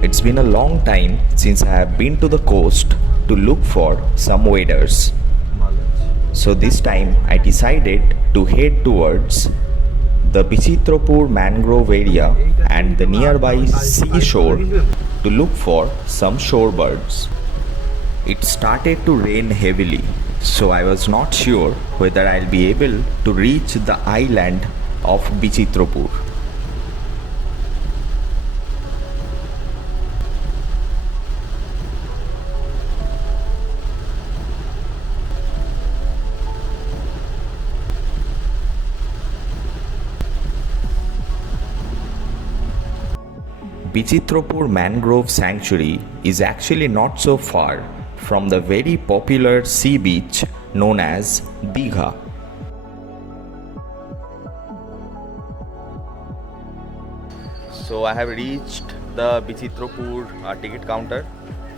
It's been a long time since I have been to the coast to look for some waders. So this time I decided to head towards the Bichitrapur mangrove area and the nearby seashore to look for some shorebirds. It started to rain heavily, so I was not sure whether I'll be able to reach the island of Bichitrapur. Bichitrapur Mangrove Sanctuary is actually not so far from the very popular sea beach known as Digha. So I have reached the Bichitrapur ticket counter.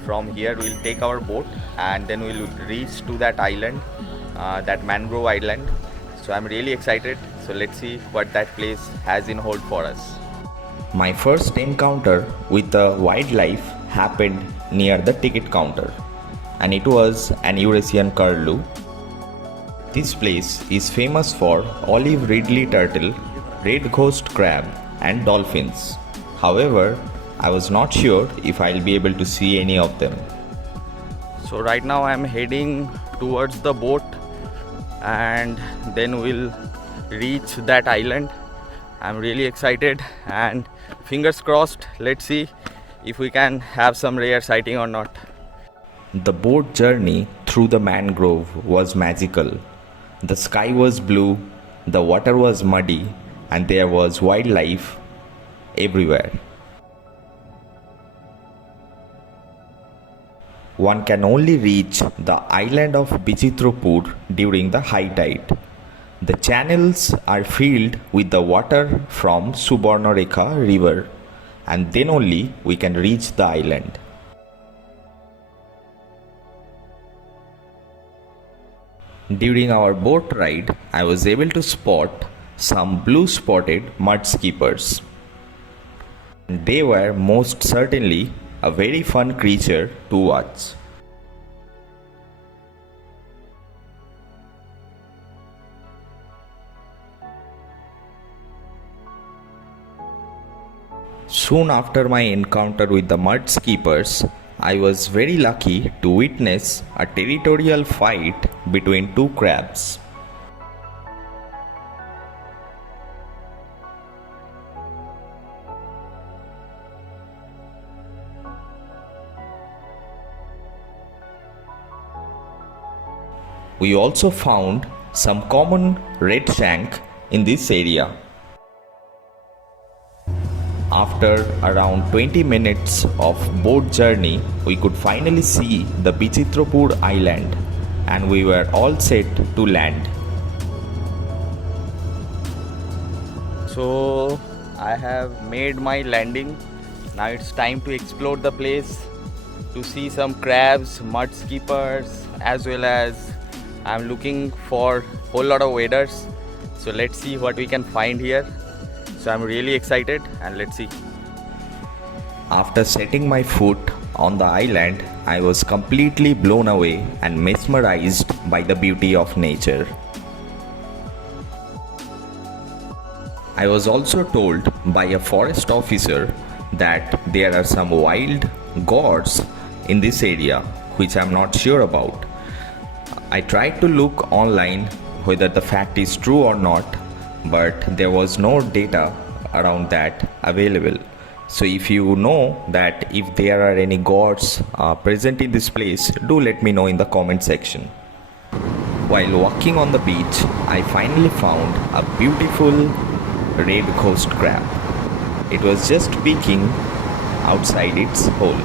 From here we'll take our boat and then we'll reach to that island, that mangrove island. So I'm really excited. So let's see what that place has in hold for us. My first encounter with the wildlife happened near the ticket counter, and it was an Eurasian Curly. This place is famous for olive Ridley turtle, red ghost crab and dolphins. However, I was not sure if I'll be able to see any of them. So right now I am heading towards the boat and then we'll reach that island. I'm really excited and fingers crossed, let's see if we can have some rare sighting or not. The boat journey through the mangrove was magical. The sky was blue, the water was muddy, and there was wildlife everywhere. One can only reach the island of Bichitrapur during the high tide. The channels are filled with the water from Subarnarekha river, and then only we can reach the island. During our boat ride, I was able to spot some blue-spotted Mudskeepers. They were most certainly a very fun creature to watch. Soon after my encounter with the Mudskeepers, I was very lucky to witness a territorial fight between two crabs. We also found some common red shank in this area. After around 20 minutes of boat journey, we could finally see the Bichitrapur island and we were all set to land. So I have made my landing. Now it's time to explore the place, to see some crabs, Mudskeepers, as well as I'm looking for a whole lot of waders. So let's see what we can find here. So I'm really excited and let's see. After setting my foot on the island, I was completely blown away and mesmerized by the beauty of nature. I was also told by a forest officer that there are some wild gourds in this area, which I'm not sure about. I tried to look online whether the fact is true or not, but there was no data around that available. So if you know that if there are any gods present in this place, do let me know in the comment section. While walking on the beach, I finally found a beautiful red ghost crab. It was just peeking outside its hole.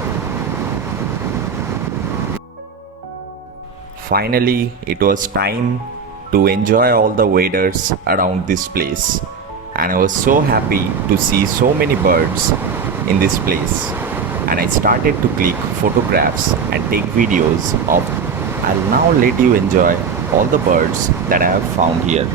Finally, it was time to enjoy all the waders around this place, and I was so happy to see so many birds in this place, and I started to click photographs and take videos of. I'll now let you enjoy all the birds that I have found here.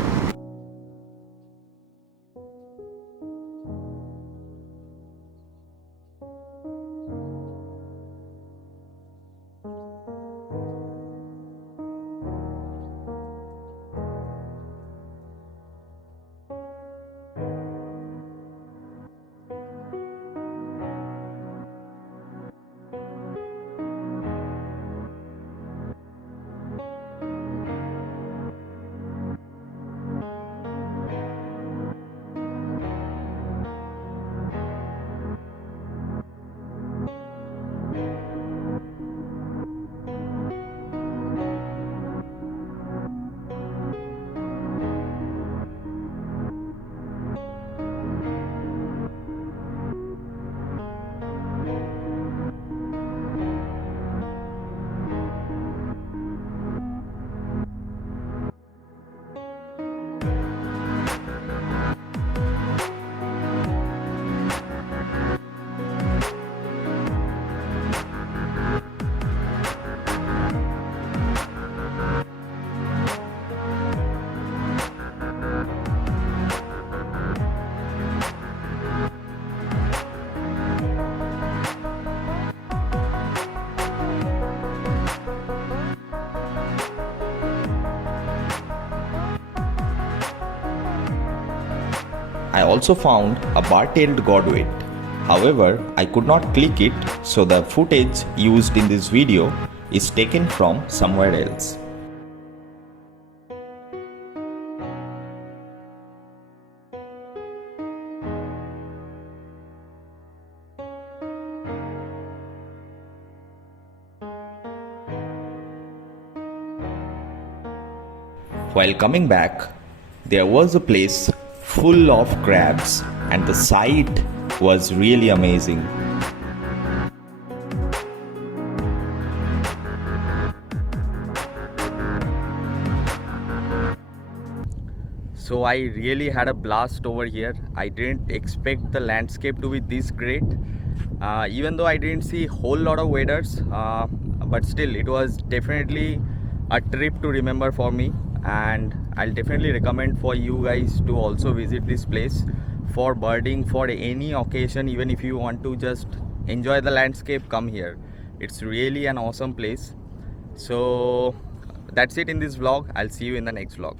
I also found a bartailed godwit. However, I could not click it, so the footage used in this video is taken from somewhere else. While coming back, there was a place full of crabs and the sight was really amazing. So I really had a blast over here. I didn't expect the landscape to be this great. Even though I didn't see a whole lot of waders, but still it was definitely a trip to remember for me, and I'll definitely recommend for you guys to also visit this place for birding, for any occasion. Even if you want to just enjoy the landscape, come here. It's really an awesome place. So that's it in this vlog. I'll see you in the next vlog.